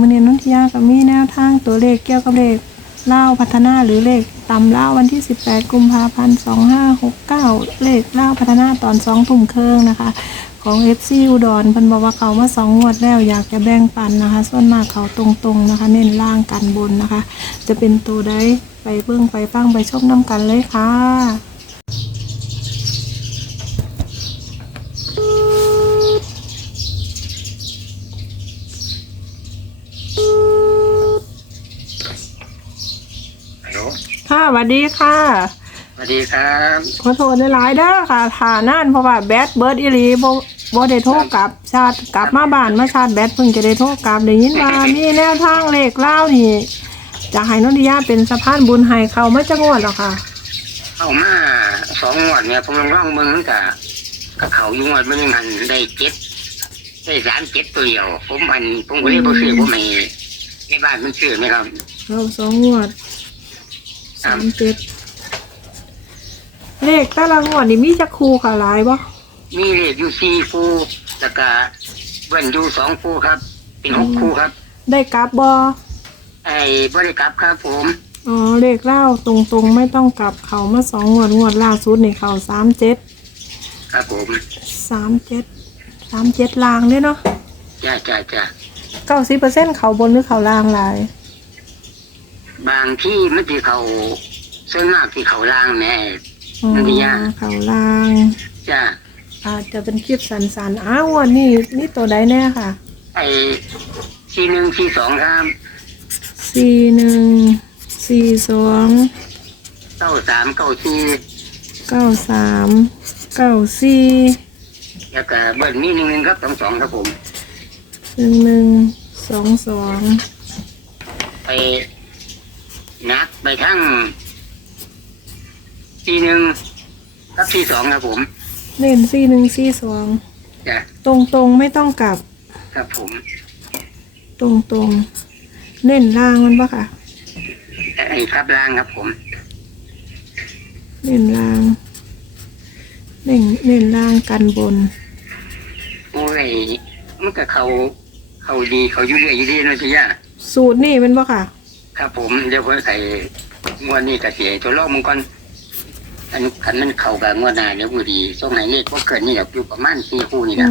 มื้อนี้นนทิยาก็มีแนวทางตัวเลขเกี่ยวกับเลขเล่าพัฒนาหรือเลขตำเล่าวันที่ 18 กุมภาพันธ์2569 เลขเล่าพัฒนาตอน2ทุ่มครึ่งนะคะ ของ FC อุดรเพิ่นบอกว่าเขามาสองงวดแล้วอยากจะแบ่งปันนะคะ ส่วนมากเขาตรงๆนะคะ เน้นล่างกันบนนะคะ จะเป็นตัวใดไปเบิ่งไปฟังไปชมน้ำกันเลยค่ะ ลโหลค่ะสวัสดีค่ะสวัสดีครับขอโทษหลายๆเด้อค่ะฐานนั่นเพราะว่าแบตเบิร์ดอีหลีบ่บ่ได้โทรกลับชาติกลับมาบ้านมาชาติแบตเพิ่งจะได้โทรกลับได้ยินว่ามีแนวทางเลขเล่าวนี่จะให้นนทิยาเป็นสะพานบุญให้เขามาจังหวัดหรอกค่ะเข้ามาสองงวดเนี่ยผมลองร้องเมืองกับกับเขาอยู่งวดเมืองหันได้เจ็ดได้สามเจ็ดตัวเดียวผมอันผมก็เลยบ่ซื้อผมไม่ในบ้านมันซื้อไหมครับเราสองงวด สามเจ็ดเลขแต่ละงวดนี่มีจักคูค่ะหลายบ่มีเลขอยู่สี่คู่แล้วก็เบิ้นอยู่สองคู่ครับ เป็นหกคู่ครับ ได้กลับบ่ไอ้บริกรับครับผม อ๋อเลขเล่าตรงๆ ไม่ต้องกลับเขามาสองงวดงวดล่าสุดนี่เขาสามเจ็ดครับผมสามเจ็ดสามเจ็ดลางเด้เนาะจ้าจ้าจ้าเก้าสิบเปอร์เซ็นต์เขาบนหรือเขาล่างหลาย บางที่มันที่เขาส่วนมากที่เขาล่างแน่อ๋อมันไม่ยากเขาล่างจ้าอาจจะเป็นคลิปสันๆอ้าววันนี้นี่ตัวใดแน่ค่ะไอ้ที่หนึ่งที่สองครับสี่หนึ่งสี่สองเก้าสามเก้าสี่เก้าสามเก้าสี่แล้วก็เบิร์มีหนึ่งหนึ่งครับสองสองครับผม หนึ่งหนึ่งสองสอง ไป นักไปทั้งที่หนึ่งกับที่สองครับผมเล่นสี่หนึ่งสี่สองจ้ะตรงตรงๆไม่ต้องกลับครับผมตรงตรงๆเล่นล่างมันปะค่ะ ไอ้ครับล่างครับผมเล่นล่างเล่นเล่นล่างกันบน โอ้ยมันก็เขาเขาดีเขาอยู่เรื่อยอยู่ดีนะจ๊ะย่าสูตรนี่เป็นปะค่ะ ครับผมเดี๋ยวผมใส่งวดนี้ก็เสียตัวลอกมึงก่อนอันขันมันเข่ากับงวดหน้าเดี๋ยวกูดีส่งไหนเลขก็เกิดนี่แบบอยู่ประมาณสี่คู่นี่อืนะ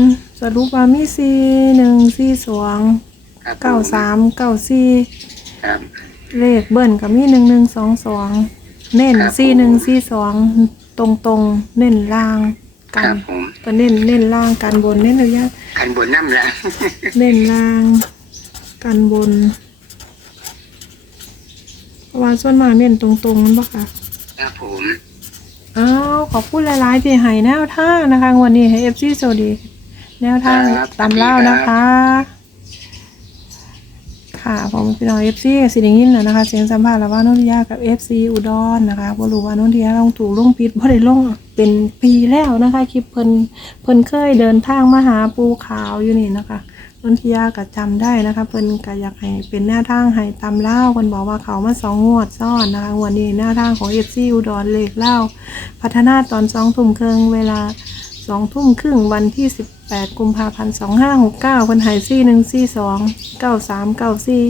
มสรุปว่ามีสี่หนึ่งสี่สองครับผมเก้าสามเก้าสี่ครับ เลขเบิ้ลกับมีหนึ่งหนึ่งสองสองเน้นครับสี่หนึ่งสี่สองตรงตรงๆเน้นล่างคกัรันบผมก็เน้นเน้นล่างกันบนเน้นระยะ ขันบนน้ำละ เน้นล่างกันบน เพราะว่าส่วนมากเน้นตรงตรงๆนั่นปะค่ะ ครับผมอ้าวขอบคุณหลายๆที่ให้แนวทางนะคะวันนี้ให้เอฟซีสวัสดี แนวทางครับตามเล่านะคะ ค่ะผมพี่น้องเอฟซีสิได้ยินแล้วนะคะ เสียงสัมภาษณ์ระหว่างนนทิยากับเอฟซีอุดรนะคะบ่รู้ว่านนทิยาลงถูกลงผิดบ่ได้ลงเป็นปีแล้วนะคะคลิปเพิ่นเพิ่นเคยเดินทางมาหาปูขาวอยู่นี่นะคะ นนทิยาก็จำได้นะคะเพิ่นก็อยากให้เป็นแนวทางให้ตามเล่าเพิ่นบอกว่าเขามาสองงวดซ้อนนะคะวันนี้แนวทางของเอฟซีอุดรเลขเล่า พัฒนาตอนสองทุ่มครึ่งเวลาสองทุ่มครึ่งวันที่สิบแปดกุมภาพันธ์สองห้าหกเก้าคนหายซี่หนึ่งซี่สองเก้าสามเก้าซี่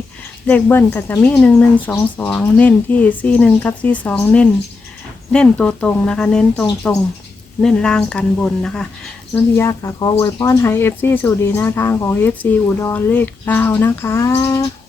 เลขเบิ้ลก็จะมีหนึ่งหนึ่งสองสองเน้นที่ซี่หนึ่งกับซี่สองเน้น เน้นตัวตรงนะคะ เน้นตรงตรงๆ เน้นล่างกันบนนะคะนนทิยากขออวยพรให้เอฟซีสุดีหน้าทางของเอฟซีอุดรเลขลานะคะ